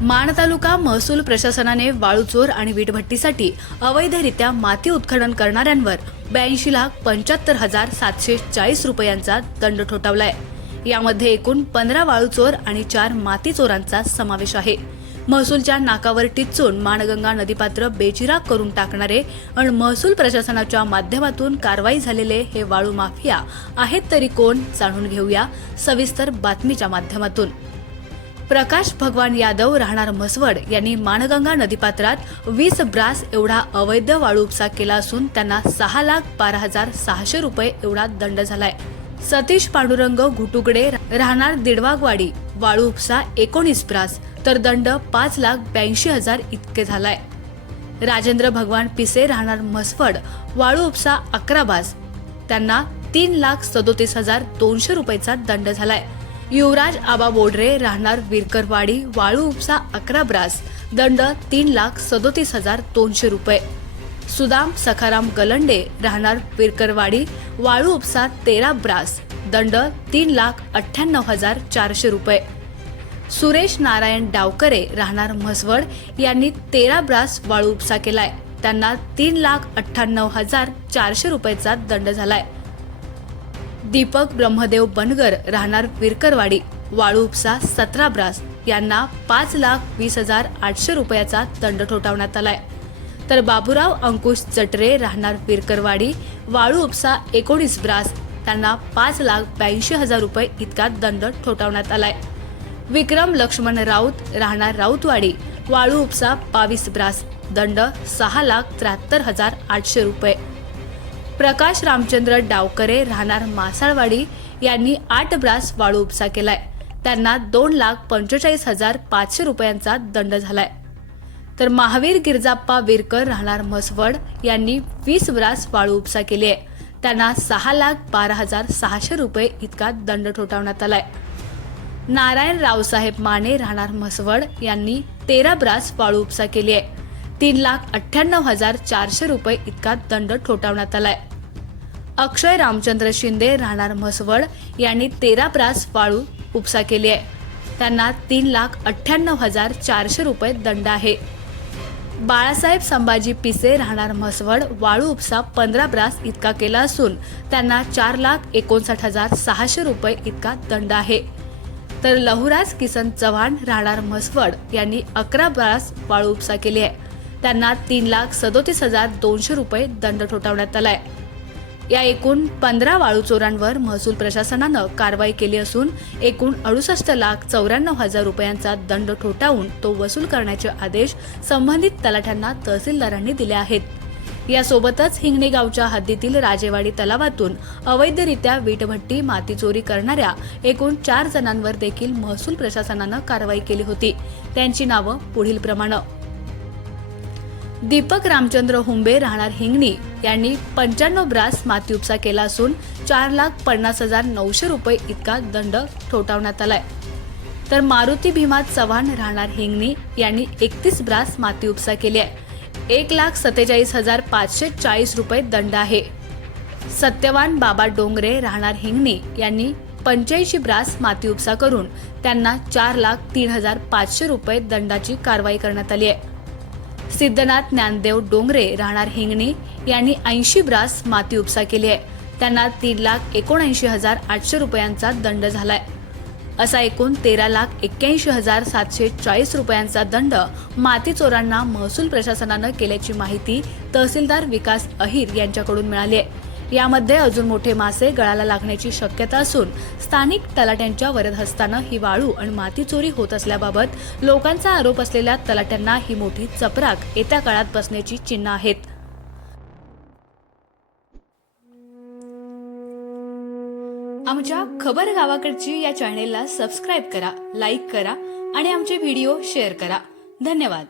माण तालुका महसूल प्रशासनाने वाळूचोर आणि वीटभट्टीसाठी अवैधरित्या माती उत्खनन करणाऱ्यांवर ब्याऐंशी लाख पंच्याहत्तर हजार सातशे चाळीस रुपयांचा दंड ठोठावलाय. यामध्ये एकूण पंधरा वाळूचोर आणि चार माती चोरांचा समावेश आहे. महसूलच्या नाकावर टिच्चून माणगंगा नदीपात्र बेचिराग करून टाकणारे आणि महसूल प्रशासनाच्या माध्यमातून कारवाई झालेले हे वाळू माफिया आहेत तरी कोण जाणून घेऊया सविस्तर बातमीच्या माध्यमातून. प्रकाश भगवान यादव राहणार म्हसवड यांनी माणगंगा नदीपात्रात वीस ब्रास एवढा अवैध वाळू उपसा केला असून त्यांना सहा लाख बारा हजार सहाशे रुपये एवढा दंड झालाय. सतीश पांडुरंग घुटुकडे राहणार दिडवागवाडी. वाळू उपसा एकोणीस ब्रास तर दंड पाच लाख ब्याऐंशी हजार इतके झालाय. राजेंद्र भगवान पिसे राहणार म्हसवड. वाळू उपसा अकरा बास त्यांना तीन लाख सदोतीस हजार दोनशे रुपयेचा दंड झालाय. युवराज आबा बोडरे राहणार विरकरवाडी वाळू उपसा अकरा ब्रास दंड तीन लाख सदोतीस हजार दोनशे रुपये. सुदाम सखाराम गलंडे राहणार विरकरवाडी वाळू उपसा तेरा ब्रास दंड तीन लाख अठ्ठ्याण्णव हजार चारशे रुपये. सुरेश नारायण डावकरे राहणार म्हसवड यांनी तेरा ब्रास वाळू उपसा केलाय. त्यांना तीन लाख अठ्ठ्याण्णव हजार चारशे रुपयाचा दंड झालाय. दीपक ब्रह्मदेव बनगर राहणार विरकरवाडी वाळू उपसा सतरा ब्रास यांना पाच लाख वीस हजार आठशे रुपयाचा दंड ठोठावण्यात आलाय. तर बाबूराव अंकुश चटरे राहणार विरकरवाडी वाळू उपसा एकोणीस ब्रास त्यांना पाच लाख ब्याऐंशी हजार रुपये इतका दंड ठोठावण्यात आलाय. विक्रम लक्ष्मण राऊत राहणार राऊतवाडी वाळू उपसा बावीस ब्रास दंड सहा लाख त्र्याहत्तर हजार आठशे रुपये. प्रकाश रामचंद्र डावकरे राहणार मासाळवाडी यांनी आठ ब्रास वाळू उपसा केलाय. त्यांना दोन लाख पंचेचाळीस हजार पाचशे रुपयांचा दंड झालाय. तर महावीर गिरजाप्पा विरकर राहणार म्हसवड यांनी वीस ब्रास वाळू उपसा केली आहे त्यांना सहा लाख बारा हजार सहाशे रुपये इतका दंड ठोठावण्यात आलाय. नारायण रावसाहेब माने राहणार म्हसवड यांनी तेरा ब्रास वाळू उपसा केली आहे तीन लाख अठ्ठ्याण्णव हजार चारशे रुपये इतका दंड ठोठावण्यात आलाय. अक्षय रामचंद्र शिंदे राहणार म्हसवड यांनी तेरा ब्रास वाळू उपसा केली आहे. त्यांना तीन लाख अठ्ठ्याण्णव हजार चारशे रुपये दंड आहे. बाळासाहेब संभाजी पिसे राहणार म्हसवड वाळू उपसा पंधरा ब्रास इतका केला असून त्यांना चार लाख एकोणसाठ हजार सहाशे रुपये इतका दंड आहे. तर लहुराज किसन चव्हाण राहणार म्हसवड यांनी अकरा ब्रास वाळू उपसा केली आहे. त्यांना तीन लाख सदोतीस हजार दोनशे रुपये दंड ठोठावण्यात आहे या एकूण पंधरा वाळू चोरांवर महसूल प्रशासनानं कारवाई केली असून एकूण अडुसष्ट लाख चौऱ्याण्णव हजार रुपयांचा दंड ठोठावून तो वसूल करण्याचे आदेश संबंधित तलाठ्यांना तहसीलदारांनी दिले आहेत. यासोबतच हिंगणे गावच्या हद्दीतील राजेवाडी तलावातून अवैधरित्या वीटभट्टी माती चोरी करणाऱ्या एकूण चार जणांवर देखील महसूल प्रशासनानं कारवाई केली होती. त्यांची नावं पुढील प्रमाणे. दीपक रामचंद्र हुंबे राहणार हिंगणी यांनी पंच्याण्णव ब्रास माती उपसा केला असून चार लाख पन्नास हजार नऊशे रुपये इतका दंड ठोठावण्यात आलाय. तर मारुती भीमा चव्हाण राहणार हिंगणी यांनी एकतीस ब्रास माती उपसा केली आहे. एक लाख सत्तेचाळीस हजार पाचशे चाळीस रुपये दंड आहे. सत्यवान बाबा डोंगरे राहणार हिंगणी यांनी पंच्याऐंशी ब्रास माती उपसा करून त्यांना चार लाख तीन हजार पाचशे रुपये दंडाची कारवाई करण्यात आली आहे. सिद्धनाथ ज्ञानदेव डोंगरे राहणार हिंगणी यांनी ऐंशी ब्रास माती उपसा केली आहे. त्यांना तीन लाख एकोणऐंशी हजार आठशे रुपयांचा दंड झालाय. असा एकूण तेरा लाख एक्क्याऐंशी हजार सातशे चाळीस रुपयांचा दंड माती चोरांना महसूल प्रशासनानं केल्याची माहिती तहसीलदार विकास अहिर यांच्याकडून मिळाली आहे. यामध्ये अजून मोठे मासे गळाला लागण्याची शक्यता असून स्थानिक तलाट्यांच्या वरदहस्तानं ही वाळू आणि माती चोरी होत असल्याबाबत लोकांचा आरोप असलेल्या तलाट्यांना ही मोठी चपराक येत्या काळात बसण्याची चिन्ह आहेत. आमच्या खबर गावाकडची या चॅनेलला सबस्क्राईब करा लाईक करा आणि आमचे व्हिडिओ शेअर करा. धन्यवाद.